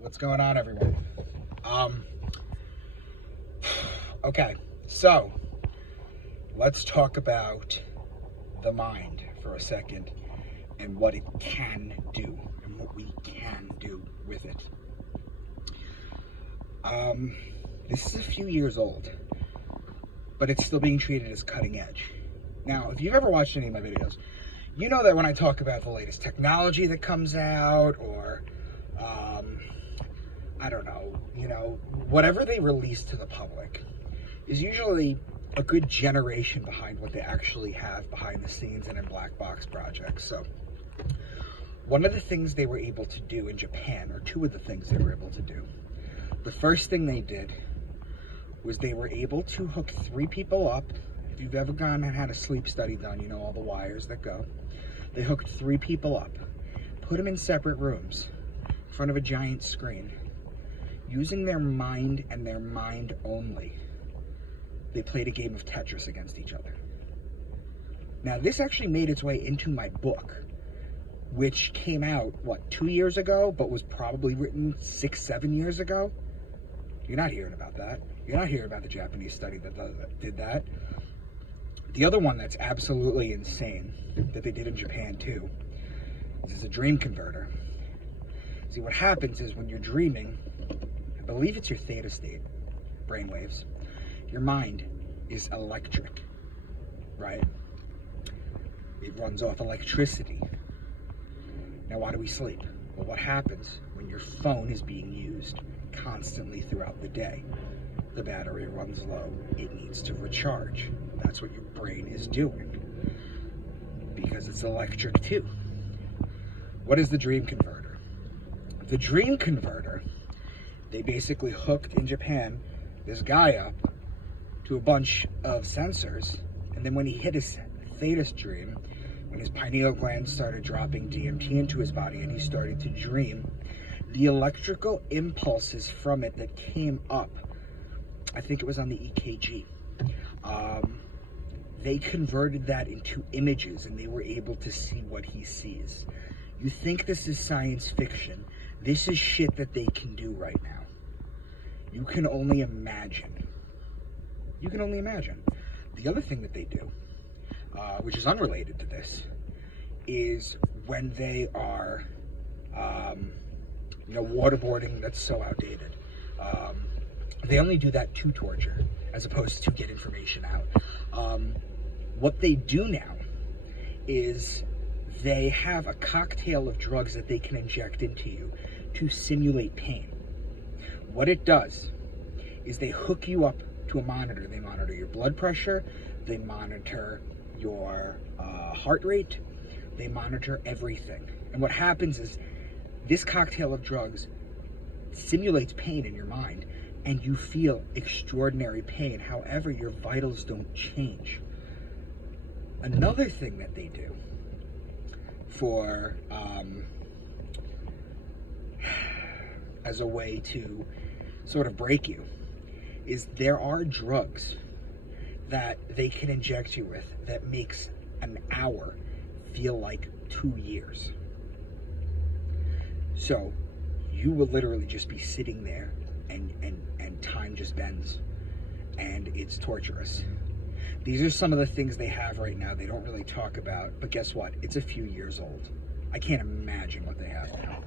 What's going on, everyone? Okay, so let's talk about the mind for a second and what it can do and what we can do with it. This is a few years old, but it's still being treated as cutting edge. Now, if you've ever watched any of my videos, you know that when I talk about the latest technology that comes out, or I don't know, whatever they release to the public is usually a good generation behind what they actually have behind the scenes and in black box projects. So one of the things they were able to do in Japan, or two of the things they were able to do, the first thing they did was they were able to hook 3 people up. If you've ever gone and had a sleep study done, you know all the wires that go. They hooked 3 people up, put them in separate rooms in front of a giant screen. Using their mind and their mind only, they played a game of Tetris against each other. Now, this actually made its way into my book, which came out, 2 years ago, but was probably written 6-7 years ago? You're not hearing about that. You're not hearing about the Japanese study that did that. The other one that's absolutely insane, that they did in Japan too, is a dream converter. See, what happens is when you're dreaming, I believe it's your theta state, brainwaves, your mind is electric, right? It runs off electricity. Now, why do we sleep? Well, what happens when your phone is being used constantly throughout the day? The battery runs low. It needs to recharge. That's what your brain is doing, because it's electric too. What is the dream converter? The dream converter, they basically hooked in Japan this guy up to a bunch of sensors, and then when he hit his theta dream, when his pineal gland started dropping DMT into his body and he started to dream, the electrical impulses from it that came up, I think it was on the EKG, they converted that into images, and they were able to see what he sees. You think this is science fiction? This is shit that they can do right now. You can only imagine. You can only imagine. The other thing that they do, which is unrelated to this, is when they are, waterboarding, that's so outdated. They only do that to torture, as opposed to get information out. What they do now is they have a cocktail of drugs that they can inject into you to simulate pain. What it does is they hook you up to a monitor. They monitor your blood pressure, they monitor your heart rate, they monitor everything. And what happens is this cocktail of drugs simulates pain in your mind, and you feel extraordinary pain. However, your vitals don't change. Another thing that they do for as a way to sort of break you is there are drugs that they can inject you with that makes an hour feel like 2 years. So you will literally just be sitting there and time just bends, and it's torturous. These are some of the things they have right now they don't really talk about, but guess what? It's a few years old. I can't imagine what they have now.